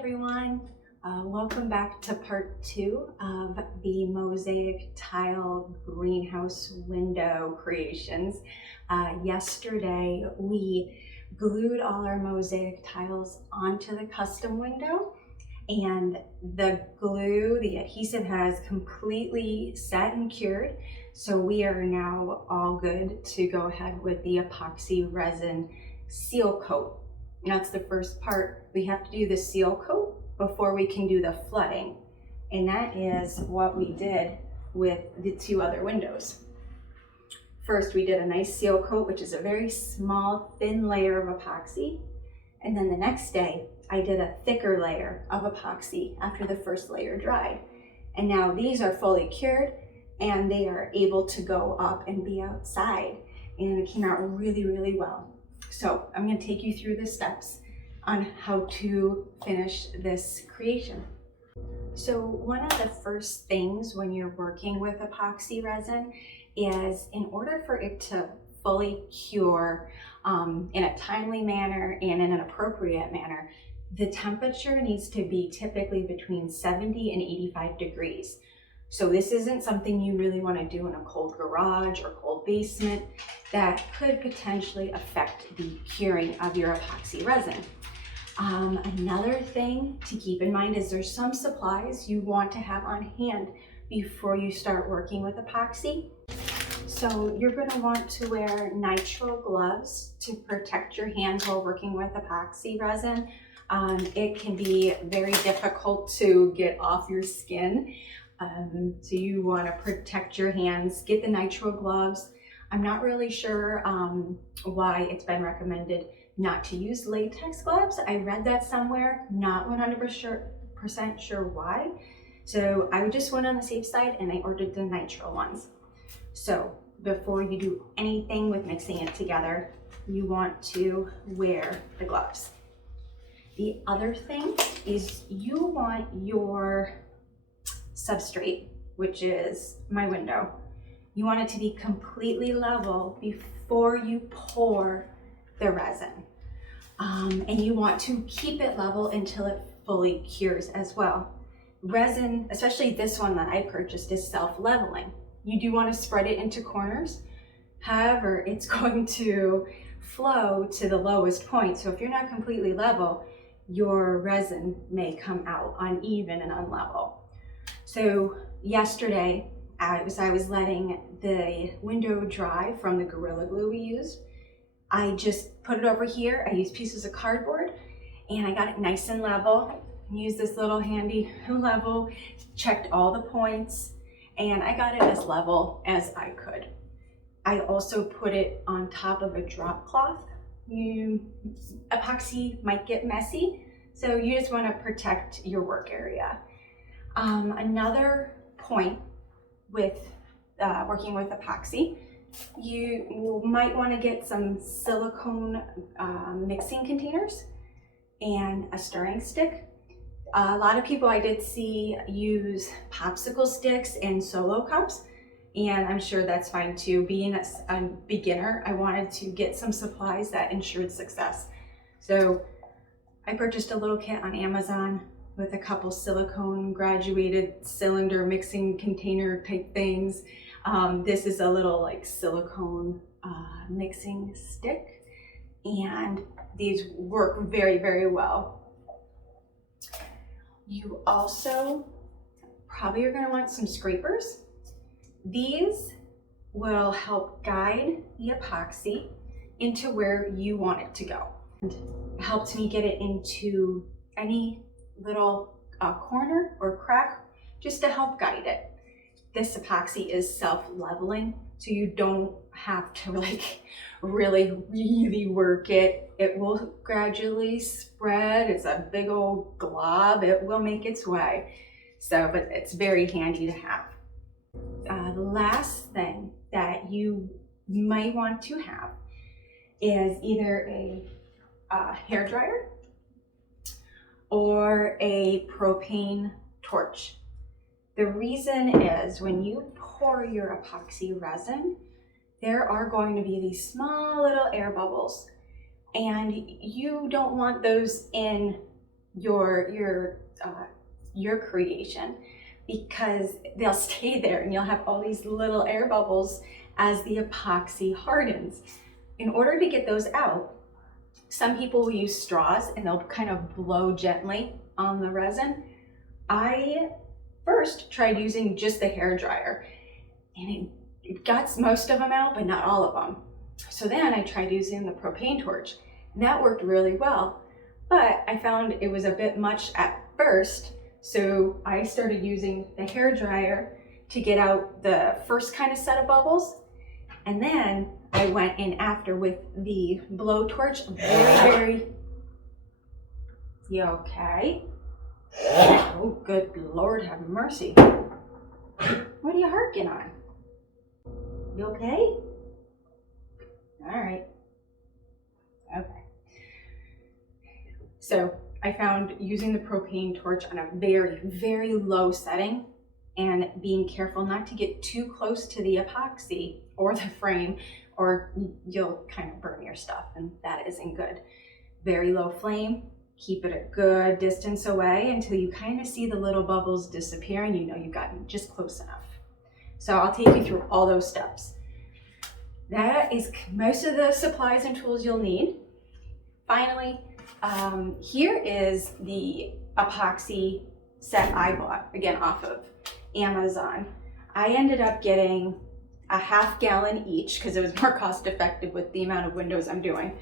everyone. Welcome back to part 2 of the Mosaic tile greenhouse window creations. Yesterday we glued all our Mosaic tiles onto the custom window, and the glue, the adhesive has completely set and cured. So we are now all good to go ahead with the epoxy resin seal coat. And that's the first part. We have to do the seal coat before we can do the flooding. And that is what we did with the 2 other windows. First, we did a nice seal coat, which is a very small, thin layer of epoxy. And then the next day, I did a thicker layer of epoxy after the first layer dried. And now these are fully cured and they are able to go up and be outside. And it came out really, really well. So I'm going to take you through the steps on how to finish this creation. So one of the first things when you're working with epoxy resin is, in order for it to fully cure in a timely manner and in an appropriate manner, the temperature needs to be typically between 70 and 85 degrees. So this isn't something you really want to do in a cold garage or cold basement. That could potentially affect the curing of your epoxy resin. Another thing to keep in mind is there's some supplies you want to have on hand before you start working with epoxy. So you're going to want to wear nitrile gloves to protect your hands while working with epoxy resin. It can be very difficult to get off your skin. So you want to protect your hands, get the nitrile gloves. I'm not really sure why it's been recommended not to use latex gloves. I read that somewhere, not 100% sure why. So I just went on the safe side and I ordered the nitrile ones. So before you do anything with mixing it together, you want to wear the gloves. The other thing is you want your substrate, which is my window, you want it to be completely level before you pour the resin. And you want to keep it level until it fully cures as well. Resin, especially this one that I purchased, is self-leveling. You do want to spread it into corners. However, it's going to flow to the lowest point. So if you're not completely level, your resin may come out uneven and unlevel. So yesterday, as I was letting the window dry from the Gorilla Glue we used, I just put it over here. I used pieces of cardboard and I got it nice and level. Used this little handy level, checked all the points, and I got it as level as I could. I also put it on top of a drop cloth. Epoxy might get messy, so you just want to protect your work area. Another point with working with epoxy, you might want to get some silicone mixing containers and a stirring stick. A lot of people I did see use popsicle sticks and solo cups, and I'm sure that's fine too. Being a beginner, I wanted to get some supplies that ensured success. So I purchased a little kit on Amazon with a couple silicone graduated cylinder mixing container type things. This is a little like silicone mixing stick, and these work very, very well. You also probably are going to want some scrapers. These will help guide the epoxy into where you want it to go. And it helped me get it into any little corner or crack, just to help guide it. This epoxy is self-leveling, so you don't have to like really work it. It will gradually spread. It's a big old glob. It will make its way. So, but it's very handy to have. The last thing that you might want to have is either a hair dryer or a propane torch. The reason is when you pour your epoxy resin, there are going to be these small little air bubbles, and you don't want those in your creation, because they'll stay there and you'll have all these little air bubbles as the epoxy hardens. In order to get those out, some people will use straws and they'll kind of blow gently on the resin. I first tried using just the hair dryer, and it got most of them out, but not all of them. So then I tried using the propane torch, and that worked really well, but I found it was a bit much at first. So I started using the hair dryer to get out the first kind of set of bubbles, and then I went in after with the blowtorch. Very, you okay? Oh, good Lord, have mercy. What are you harking on? You okay? All right. Okay. So I found using the propane torch on a very, very low setting and being careful not to get too close to the epoxy or the frame, or you'll kind of burn your stuff, and that isn't good. Very low flame. Keep it a good distance away until you kind of see the little bubbles disappear and you know you've gotten just close enough. So I'll take you through all those steps. That is most of the supplies and tools you'll need. Finally, here is the epoxy set I bought, again off of Amazon. I ended up getting a ½ gallon each because it was more cost effective with the amount of windows I'm doing,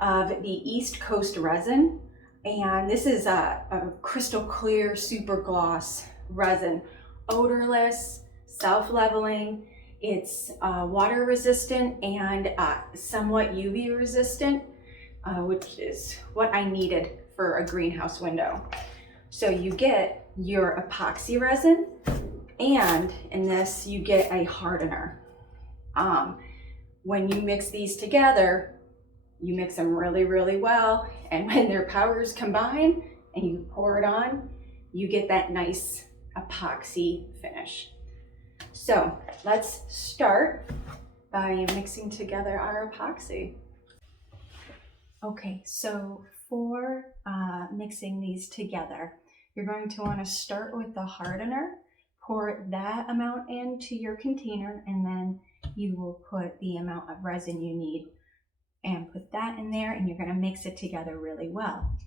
of the East Coast resin. And this is a crystal clear super gloss resin, odorless, self-leveling. It's water resistant and somewhat UV resistant, which is what I needed for a greenhouse window. So you get your epoxy resin, and in this you get a hardener. When you mix these together, you mix them really, really well, and when their powers combine and you pour it on, you get that nice epoxy finish. So let's start by mixing together our epoxy. Okay, so for mixing these together, you're going to want to start with the hardener, pour that amount into your container, and then you will put the amount of resin you need and put that in there, and you're going to mix it together really well.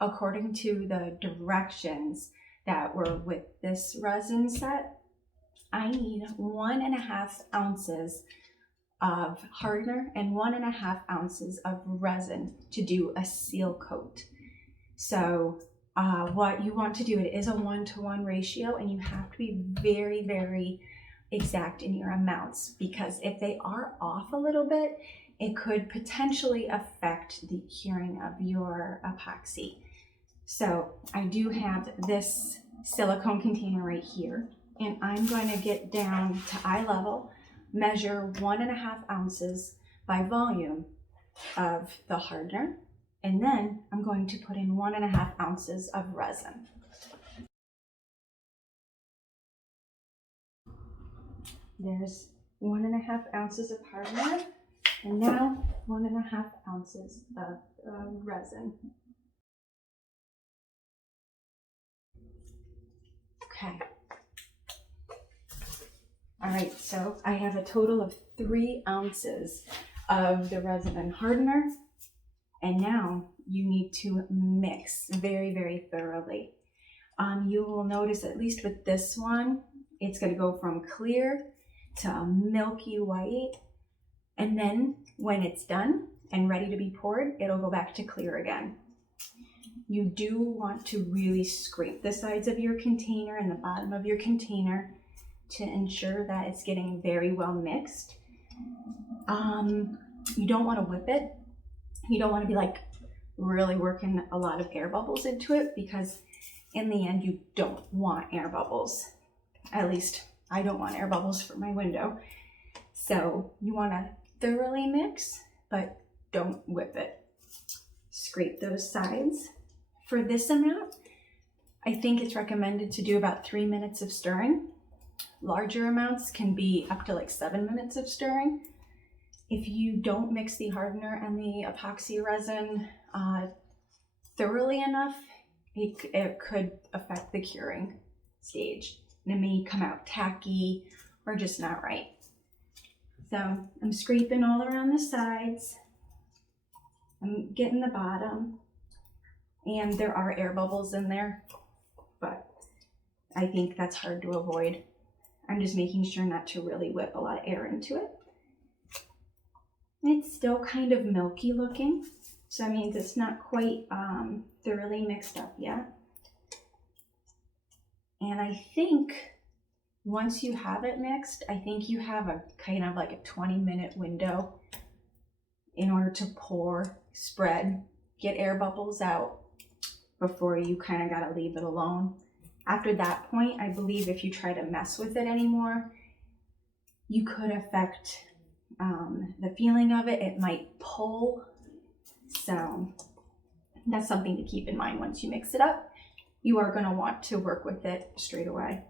According to the directions that were with this resin set, I need 1.5 ounces of hardener and 1.5 ounces of resin to do a seal coat. So what you want to do, it is a 1-to-1 ratio, and you have to be very, very exact in your amounts, because if they are off a little bit, it could potentially affect the curing of your epoxy. So I do have this silicone container right here, and I'm going to get down to eye level, measure 1.5 ounces by volume of the hardener, and then I'm going to put in 1.5 ounces of resin. There's 1.5 ounces of hardener, and now 1.5 ounces of resin. Okay. All right, so I have a total of 3 ounces of the resin and hardener, and now you need to mix very, very thoroughly. You will notice, at least with this one, it's going to go from clear to a milky white, and then when it's done and ready to be poured, it'll go back to clear again. You do want to really scrape the sides of your container and the bottom of your container to ensure that it's getting very well mixed. You don't want to whip it. You don't want to be like really working a lot of air bubbles into it, because in the end you don't want air bubbles. At least I don't want air bubbles for my window. So you want to thoroughly mix, but don't whip it. Scrape those sides. For this amount, I think it's recommended to do about 3 minutes of stirring. Larger amounts can be up to like 7 minutes of stirring. If you don't mix the hardener and the epoxy resin thoroughly enough, it could affect the curing stage. And it may come out tacky or just not right. So I'm scraping all around the sides. I'm getting the bottom, and there are air bubbles in there, but I think that's hard to avoid. I'm just making sure not to really whip a lot of air into it. It's still kind of milky looking, so that means it's not quite thoroughly mixed up yet. And I think once you have it mixed, I think you have a kind of like a 20-minute window in order to pour, spread, get air bubbles out before you kind of gotta leave it alone. After that point, I believe if you try to mess with it anymore, you could affect the feeling of it. It might pull. So that's something to keep in mind once you mix it up. You are gonna want to work with it straight away.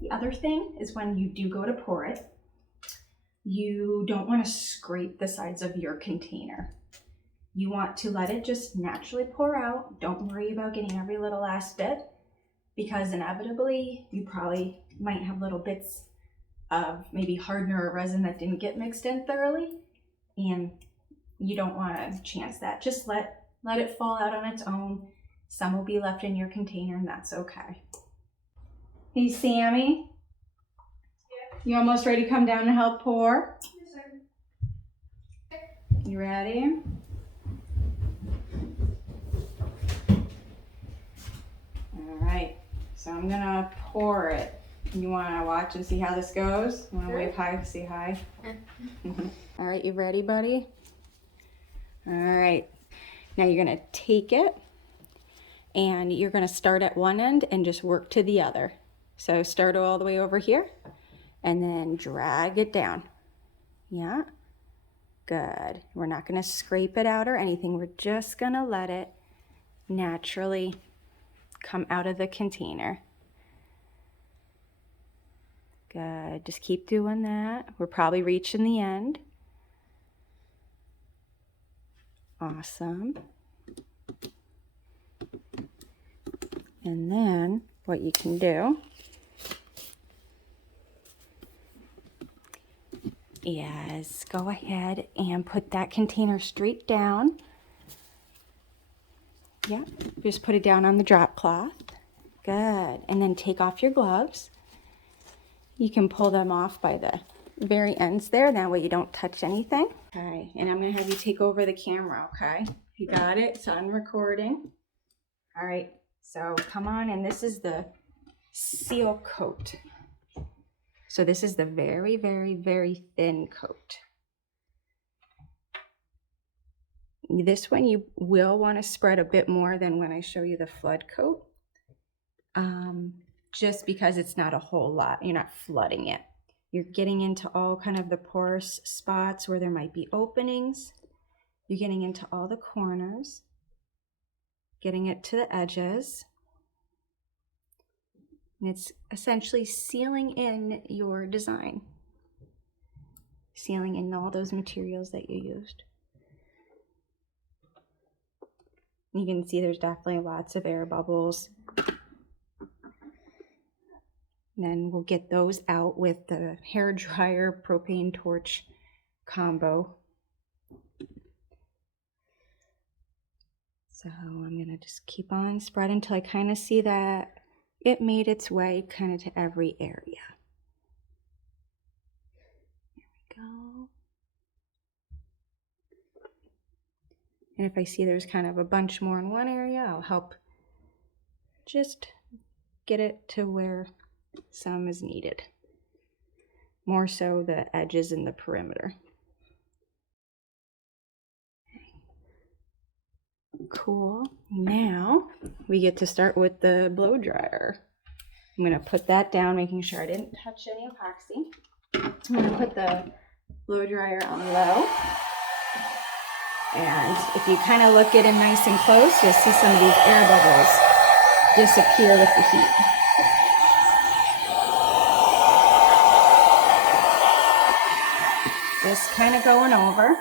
The other thing is when you do go to pour it, you don't want to scrape the sides of your container. You want to let it just naturally pour out. Don't worry about getting every little last bit, because inevitably you probably might have little bits of maybe hardener or resin that didn't get mixed in thoroughly, and you don't want to chance that. Just let it fall out on its own. Some will be left in your container, and that's okay. Hey, Sammy. You almost ready to come down and help pour? Yes, sir. You ready? All right, so I'm gonna pour it. You wanna watch and see how this goes? You wanna wave hi, say hi? All right, you ready, buddy? All right, now you're gonna take it and you're gonna start at one end and just work to the other. So start all the way over here and then drag it down. Yeah, good. We're not gonna scrape it out or anything. We're just gonna let it naturally come out of the container. Good, just keep doing that. We're probably reaching the end. Awesome. And then what you can do is go ahead and put that container straight down. Yeah, just put it down on the drop cloth. Good. And then take off your gloves. You can pull them off by the very ends there. That way you don't touch anything. Okay, and I'm gonna have you take over the camera, okay? You got it? It's on recording. All right, so come on, and this is the seal coat. So this is the very, very, very thin coat. This one you will want to spread a bit more than when I show you the flood coat, just because it's not a whole lot. You're not flooding it. You're getting into all kind of the porous spots where there might be openings. You're getting into all the corners, getting it to the edges. And it's essentially sealing in your design, sealing in all those materials that you used. You can see there's definitely lots of air bubbles. And then we'll get those out with the hair dryer propane torch combo. So I'm gonna just keep on spreading until I kind of see that it made its way kind of to every area. There we go. And if I see there's kind of a bunch more in one area, I'll help just get it to where some is needed. More so the edges and the perimeter. Cool. Now we get to start with the blow dryer. I'm going to put that down, making sure I didn't touch any epoxy. I'm going to put the blow dryer on low. And if you kind of look at it nice and close, you'll see some of these air bubbles disappear with the heat. Just kind of going over.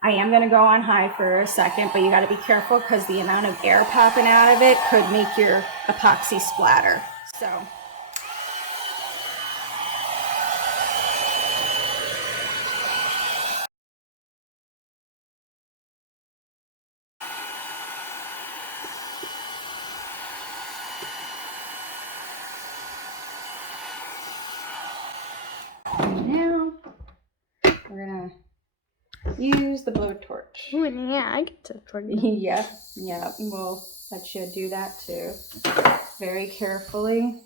I am going to go on high for a second, but you got to be careful because the amount of air popping out of it could make your epoxy splatter. So. Now we're going to use the blowtorch. Oh, yeah, I get to torch. Yeah, we'll let you do that too. Very carefully.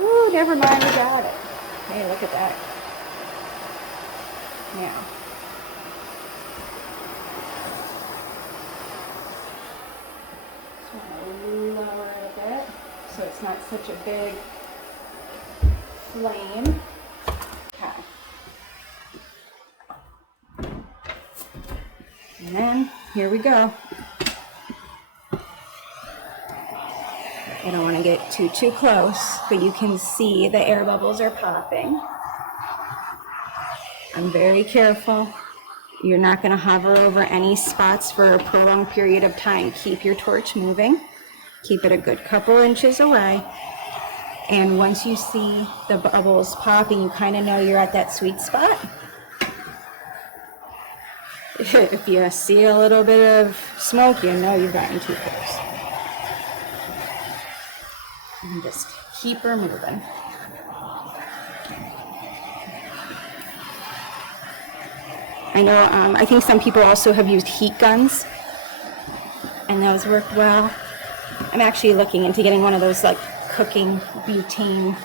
Ooh, never mind, we got it. Hey, look at that. Now. Just want to lower it a bit so it's not such a big flame. Okay. And then, here we go. I don't want to get too close, but you can see the air bubbles are popping. I'm very careful. You're not going to hover over any spots for a prolonged period of time. Keep your torch moving. Keep it a good couple inches away. And once you see the bubbles popping, you kind of know you're at that sweet spot. If you see a little bit of smoke, you know you've gotten too close. And just keep her moving. I know, I think some people also have used heat guns, and those work well. I'm actually looking into getting one of those like cooking butane,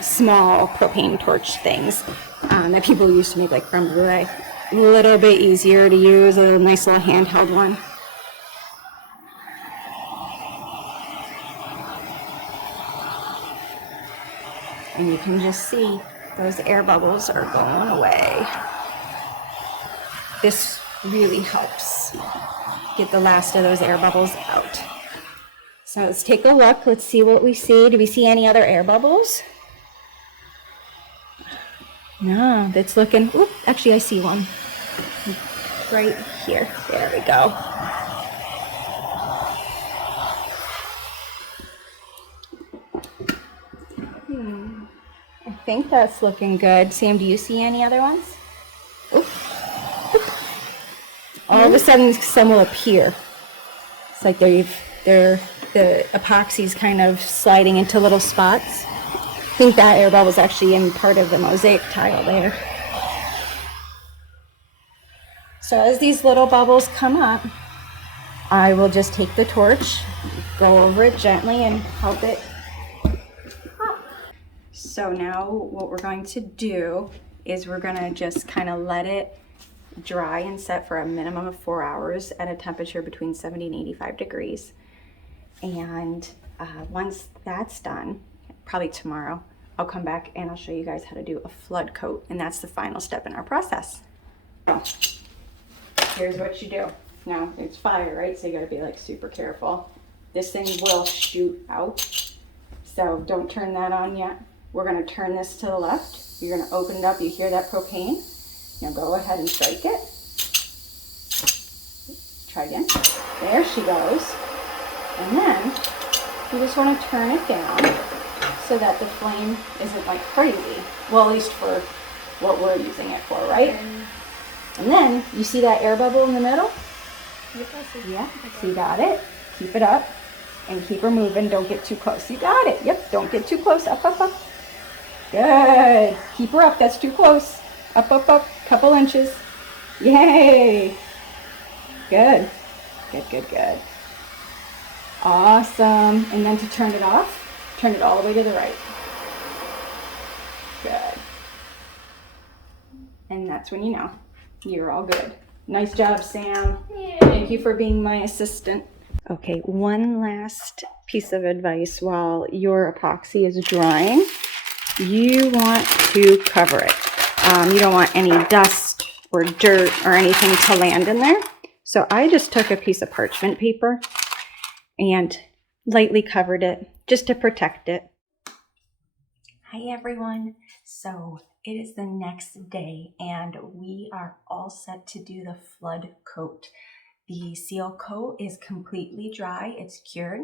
small propane torch things that people used to make like creme brulee. A little bit easier to use, a nice little handheld one. And you can just see those air bubbles are going away. This really helps get the last of those air bubbles out. So let's take a look. Let's see what we see. Do we see any other air bubbles? No, that's looking, oop, actually I see one. Right here. There we go. I think that's looking good. Sam, do you see any other ones? Oop. All of a sudden, some will appear. It's like the epoxy's kind of sliding into little spots. I think that air bubble was actually in part of the mosaic tile there. So as these little bubbles come up, I will just take the torch, go over it gently, and help it pop. So now what we're going to do is we're going to just kind of let it dry and set for a minimum of 4 hours at a temperature between 70 and 85 degrees. And once that's done, probably tomorrow, I'll come back and I'll show you guys how to do a flood coat, and that's the final step in our process. So, here's what you do. Now, it's fire, right? So you gotta be like super careful. This thing will shoot out, so don't turn that on yet. We're gonna turn this to the left. You're gonna open it up, you hear that propane. Now go ahead and strike it. Try again. There she goes. And then you just want to turn it down so that the flame isn't like crazy. Well, at least for what we're using it for, right? And then you see that air bubble in the middle? Yeah, so you got it. Keep it up and keep her moving. Don't get too close. You got it. Yep, don't get too close. Up, up, up. Good. Keep her up. That's too close. Up, up, up. Couple inches. Yay. Good. Good, good, good. Awesome. And then to turn it off, turn it all the way to the right. Good. And that's when you know you're all good. Nice job, Sam. Yeah. Thank you for being my assistant. Okay, one last piece of advice while your epoxy is drying. You want to cover it. You don't want any dust or dirt or anything to land in there. So I just took a piece of parchment paper and lightly covered it just to protect it. Hi everyone. So it is the next day and we are all set to do the flood coat. The seal coat is completely dry, it's cured.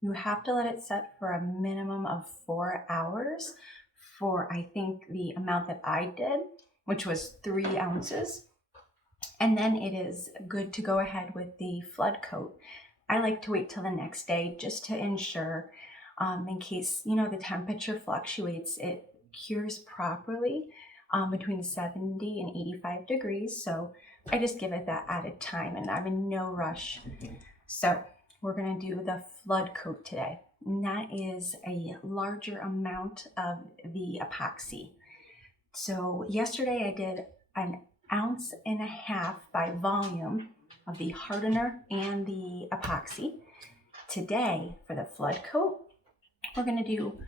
You have to let it set for a minimum of 4 hours for, I think, the amount that I did, which was 3 ounces. And then it is good to go ahead with the flood coat. I like to wait till the next day just to ensure, in case, the temperature fluctuates, it cures properly between 70 and 85 degrees. So I just give it that added time and I'm in no rush. So we're gonna do the flood coat today. And that is a larger amount of the epoxy. So yesterday I did an 1.5 ounces by volume of the hardener and the epoxy. Today for the flood coat, we're gonna do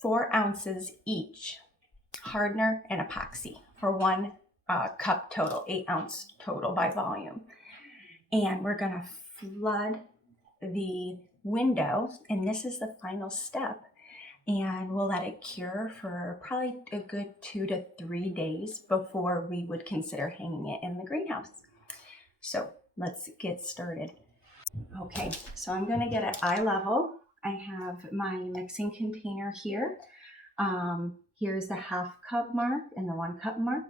4 ounces each, hardener and epoxy for 1 cup total, 8 ounce total by volume. And we're gonna flood the window, and this is the final step. And we'll let it cure for probably a good 2 to 3 days before we would consider hanging it in the greenhouse. So let's get started. Okay, so I'm gonna get at eye level. I have my mixing container here. Here's the 1/2 cup mark and the 1 cup mark.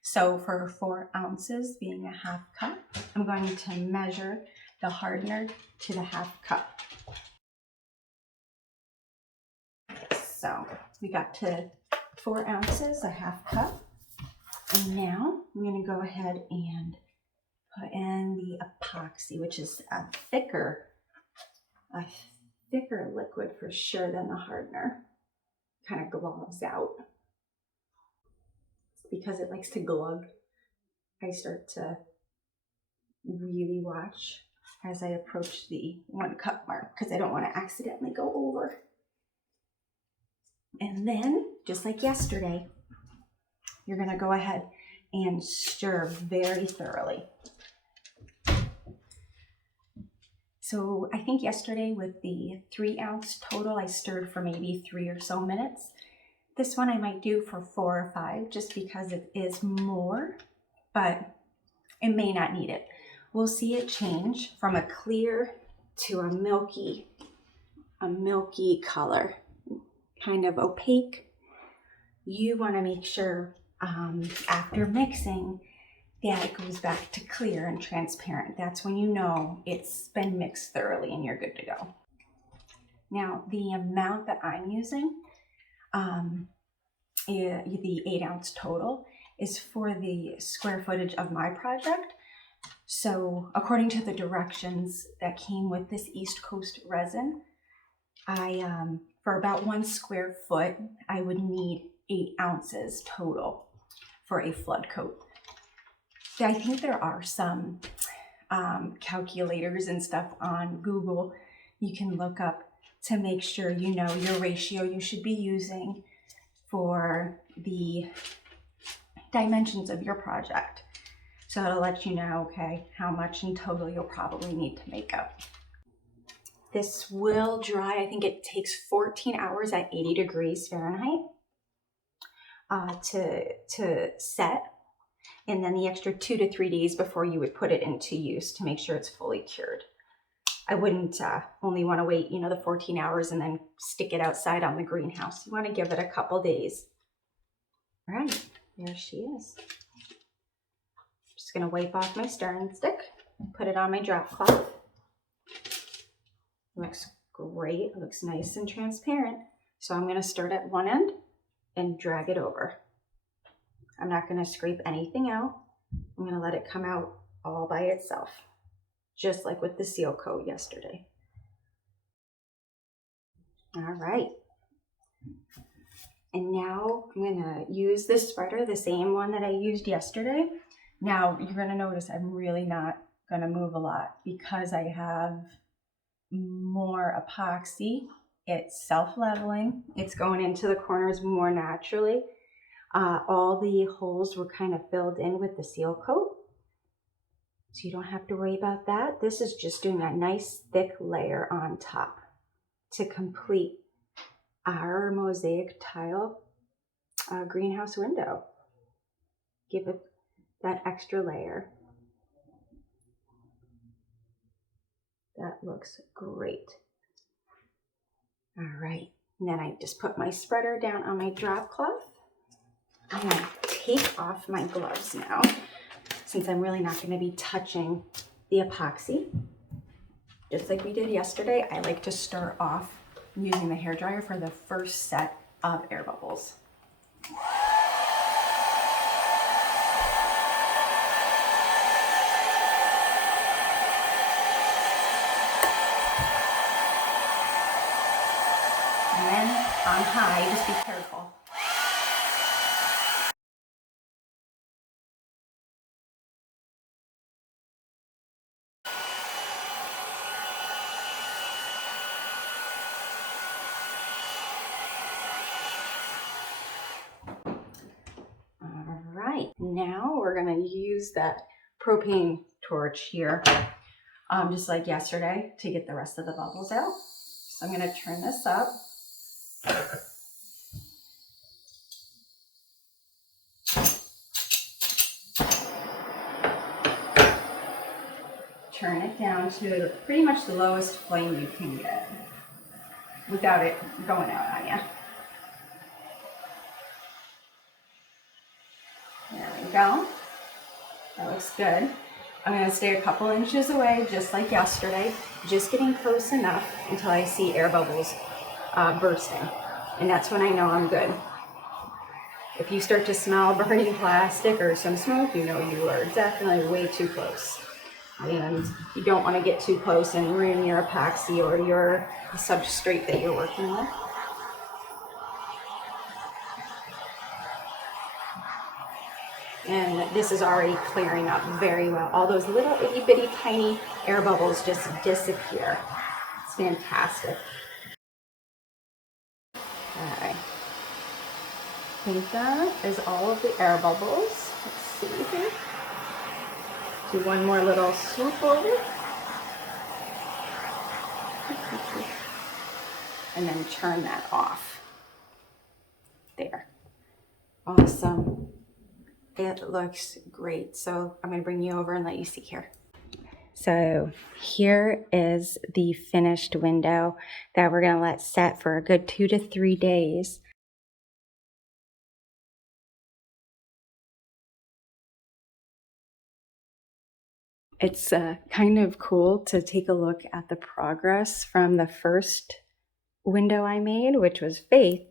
So for 4 ounces being a 1/2 cup, I'm going to measure the hardener to the 1/2 cup. So we got to 4 ounces, a 1/2 cup. And now I'm going to go ahead and put in the epoxy, which is a thicker liquid for sure than the hardener. Kind of globs out. Because it likes to glug, I start to really watch as I approach the 1 cup mark because I don't want to accidentally go over. And then, just like yesterday, you're going to go ahead and stir very thoroughly. So I think yesterday with the 3 ounce total, I stirred for maybe 3 or so minutes. This one I might do for 4 or 5 just because it is more, but it may not need it. We'll see it change from a clear to a milky color, kind of opaque. You want to make sure after mixing that it goes back to clear and transparent. That's when you know it's been mixed thoroughly and you're good to go. Now the amount that I'm using, the 8 ounce total, is for the square footage of my project. So according to the directions that came with this East Coast resin, for about 1 square foot, I would need 8 ounces total for a flood coat. I think there are some calculators and stuff on Google you can look up to make sure you know your ratio you should be using for the dimensions of your project. So it'll let you know, okay, how much in total you'll probably need to make up. This will dry, I think it takes 14 hours at 80 degrees Fahrenheit to set. And then the extra 2 to 3 days before you would put it into use to make sure it's fully cured. I wouldn't only want to wait, the 14 hours and then stick it outside on the greenhouse. You want to give it a couple days. All right, there she is. Just going to wipe off my stirring stick and put it on my drop cloth. Looks great. It looks nice and transparent. So I'm going to start at one end and drag it over. I'm not going to scrape anything out. I'm going to let it come out all by itself, just like with the seal coat yesterday. All right. And now I'm going to use this spreader, the same one that I used yesterday. Now you're going to notice I'm really not going to move a lot because I have more epoxy. It's self-leveling. It's going into the corners more naturally. All the holes were kind of filled in with the seal coat, so you don't have to worry about that. This is just doing a nice thick layer on top to complete our mosaic tile greenhouse window. Give it that extra layer. That looks great. All right, and then I just put my spreader down on my drop cloth. I'm gonna take off my gloves now, since I'm really not gonna be touching the epoxy. Just like we did yesterday, I like to start off using the hairdryer for the first set of air bubbles. And then on high, just be careful. All right, now we're gonna use that propane torch here, just like yesterday, to get the rest of the bubbles out. So I'm gonna turn this up. Turn it down to pretty much the lowest flame you can get without it going out on you. There we go. That looks good. I'm going to stay a couple inches away, just like yesterday, just getting close enough until I see air bubbles bursting. And that's when I know I'm good. If you start to smell burning plastic or some smoke, you know you are definitely way too close. And you don't want to get too close and ruin your epoxy or your substrate that you're working with. And this is already clearing up very well. All those little itty bitty tiny air bubbles just disappear. It's fantastic. All right. I think that is all of the air bubbles. Let's see here. Do one more little swoop over. And then turn that off. There. Awesome. It looks great. So I'm going to bring you over and let you see here. So here is the finished window that we're going to let set for a good 2 to 3 days. It's kind of cool to take a look at the progress from the first window I made, which was Faith,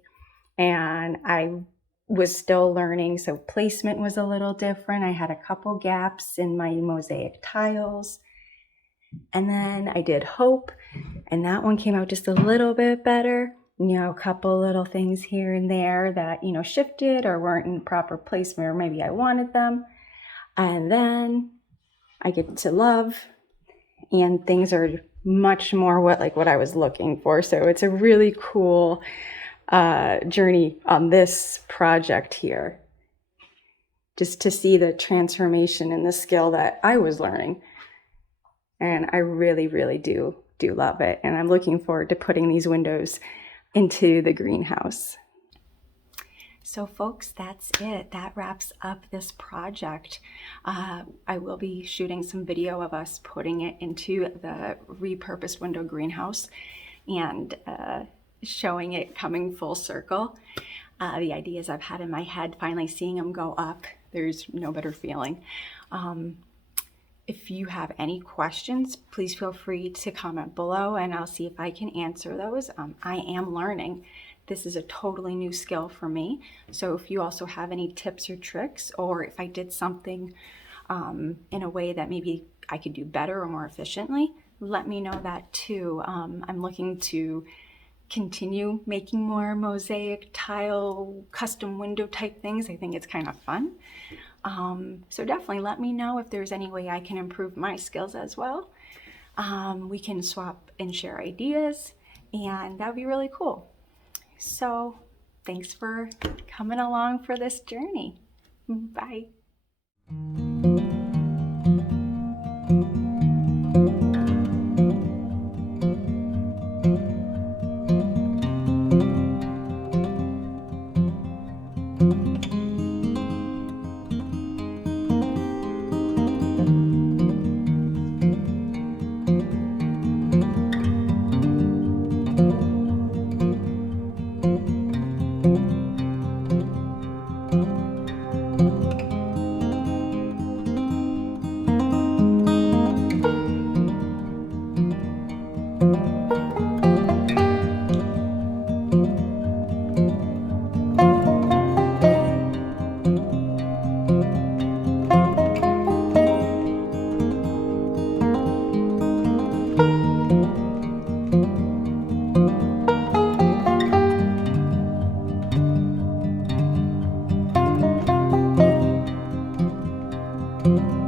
and I was still learning, so placement was a little different. I had a couple gaps in my mosaic tiles, and then I did Hope, and that one came out just a little bit better. You know, a couple little things here and there that, you know, shifted or weren't in proper placement, or maybe I wanted them. And then I get to Love, and things are much more what I was looking for. So it's a really cool journey on this project here, just to see the transformation in the skill that I was learning. And I really, really do love it. And I'm looking forward to putting these windows into the greenhouse. So folks, that's it. That wraps up this project. I will be shooting some video of us putting it into the repurposed window greenhouse and showing it coming full circle. The ideas I've had in my head, finally seeing them go up, there's no better feeling. If you have any questions, please feel free to comment below and I'll see if I can answer those. I am learning. This is a totally new skill for me. So if you also have any tips or tricks, or if I did something in a way that maybe I could do better or more efficiently, let me know that too. I'm looking to continue making more mosaic tile, custom window type things. I think it's kind of fun. So definitely let me know if there's any way I can improve my skills as well. We can swap and share ideas, and that would be really cool. So thanks for coming along for this journey. Bye. you.